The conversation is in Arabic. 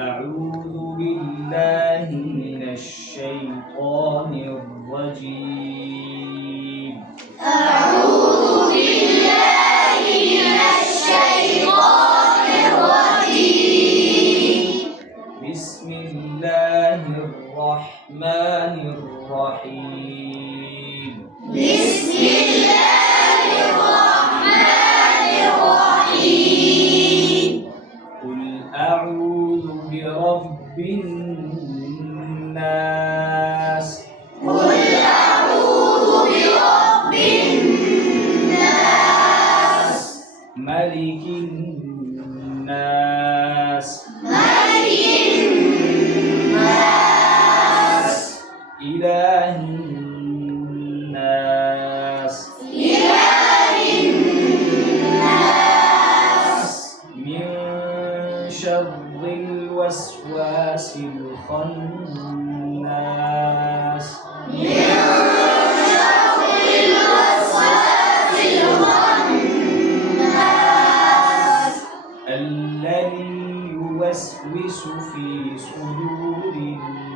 أعوذ بالله من الشيطان الرجيم. أعوذ بالله من الشيطان الرجيم. بسم الله الرحمن الرحيم. بسم الله الرحمن الرحيم. قل أعوذ برب الناس. قل أعوذ برب الناس. ملك الناس. ملك الناس. إله الناس. إله الناس. من شر الوسواس الخناس. من شر الوسواس الخناس. الذي يوسوس في صدور الناس